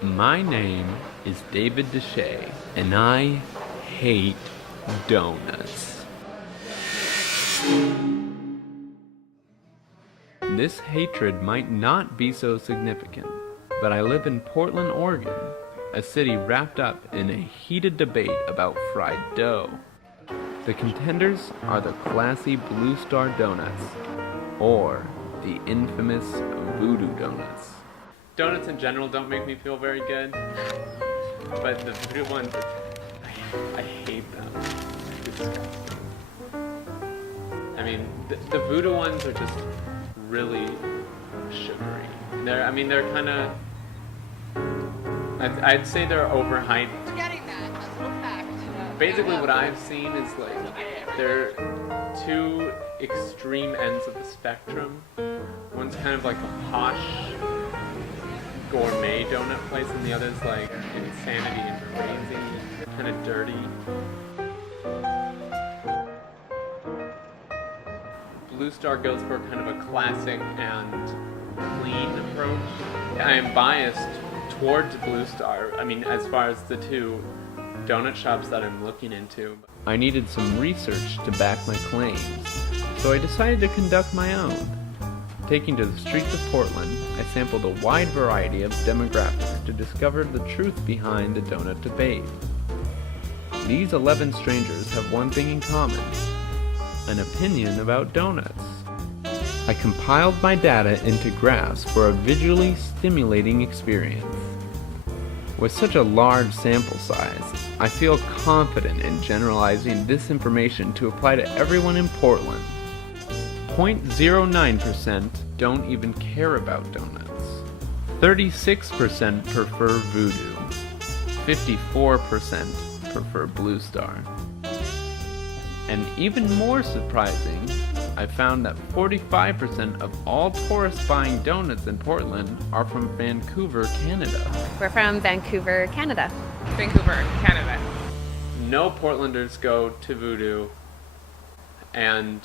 My name is David Deshay, and I hate donuts. This hatred might not be so significant, but I live in Portland, Oregon, a city wrapped up in a heated debate about fried dough. The contenders are the classy Blue Star donuts, or the infamous Voodoo donuts. Donuts in general don't make me feel very good, but the Voodoo ones, I hate them. It's disgusting. I mean, the Voodoo ones are just really sugary. They're kind of, I'd say they're overhyped. Getting that, that's a little fact. Basically what I've seen is like, they're two extreme ends of the spectrum. One's kind of like a posh gourmet donut place, and the other's like insanity and crazy, kind of dirty. Blue Star goes for kind of a classic and clean approach. I am biased towards Blue Star, as far as the two donut shops that I'm looking into. I needed some research to back my claims, so I decided to conduct my own. Taking to the streets of Portland, I sampled a wide variety of demographics to discover the truth behind the donut debate. These 11 strangers have one thing in common: an opinion about donuts. I compiled my data into graphs for a visually stimulating experience. With such a large sample size, I feel confident in generalizing this information to apply to everyone in Portland. 0.09% don't even care about donuts. 36% prefer Voodoo. 54% prefer Blue Star. And even more surprising, I found that 45% of all tourists buying donuts in Portland are from Vancouver, Canada. We're from Vancouver, Canada. Vancouver, Canada. No Portlanders go to Voodoo, and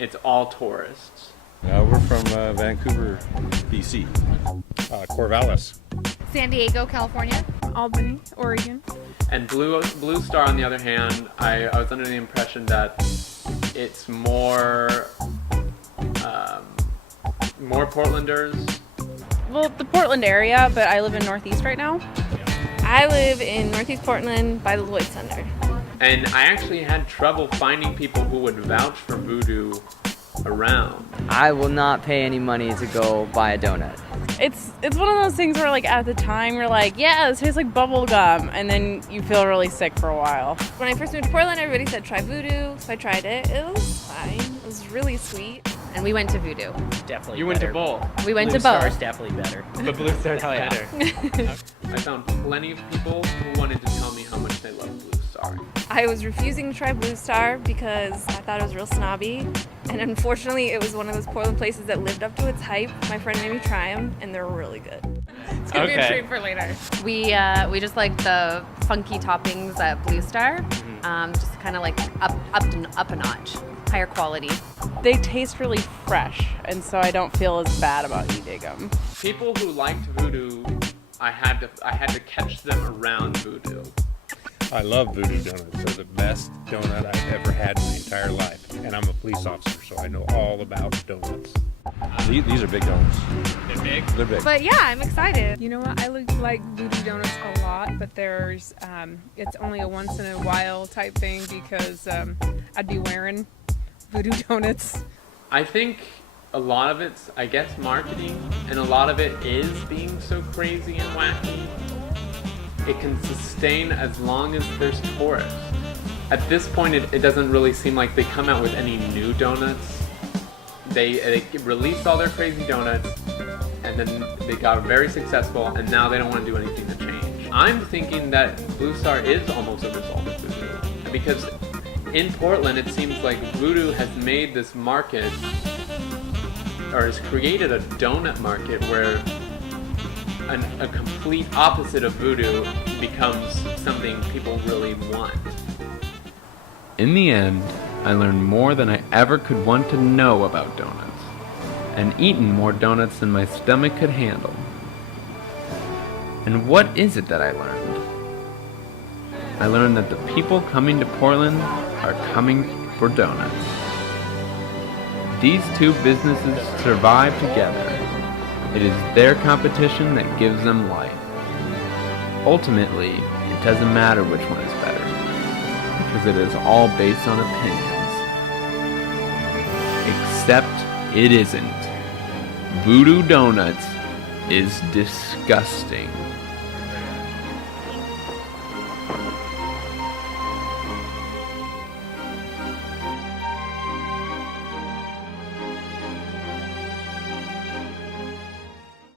it's all tourists. We're from Vancouver, BC. Corvallis. San Diego, California. Albany, Oregon. And Blue Star, on the other hand, I was under the impression that it's more Portlanders. Well, the Portland area, but I live in Northeast right now. I live in Northeast Portland by the Lloyd Center. And I actually had trouble finding people who would vouch for Voodoo around. I will not pay any money to go buy a donut. It's one of those things where, like, at the time you're like, yeah, this tastes like bubble gum, and then you feel really sick for a while. When I first moved to Portland, everybody said try Voodoo, so I tried it. It was fine. It was really sweet. And we went to Voodoo. Definitely. You better. went to both. We went Blue to both. Star's definitely better. But Blue Star's Oh, yeah. better. I found plenty of people who wanted to tell me how much they love Blue Star. I was refusing to try Blue Star because I thought it was real snobby. And unfortunately, it was one of those Portland places that lived up to its hype. My friend made me try them, and they're really good. It's gonna be a treat for later. We just like the funky toppings at Blue Star. Just kind of like up a notch, higher quality. They taste really fresh, and so I don't feel as bad about eating them. People who liked Voodoo, I had to catch them around Voodoo. I love Voodoo donuts. They're the best donut I've ever had in my entire life. And I'm a police officer, so I know all about donuts. These are big donuts. They're big? They're big. But yeah, I'm excited. You know what? I like Voodoo donuts a lot, but there's it's only a once in a while type thing because I'd be wearing Voodoo donuts. I think a lot of it's, I guess, marketing, and a lot of it is being so crazy and wacky. It can sustain as long as there's tourists. At this point, it doesn't really seem like they come out with any new donuts. They released all their crazy donuts, and then they got very successful, and now they don't want to do anything to change. I'm thinking that Blue Star is almost a result of Voodoo, because in Portland, it seems like Voodoo has made this market, or has created a donut market where a complete opposite of Voodoo becomes something people really want. In the end, I learned more than I ever could want to know about donuts. and eaten more donuts than my stomach could handle. And what is it that I learned? I learned that the people coming to Portland are coming for donuts. These two businesses survive together. It is their competition that gives them life. Ultimately, it doesn't matter which one is better, because it is all based on opinions. Except it isn't. Voodoo Doughnuts is disgusting.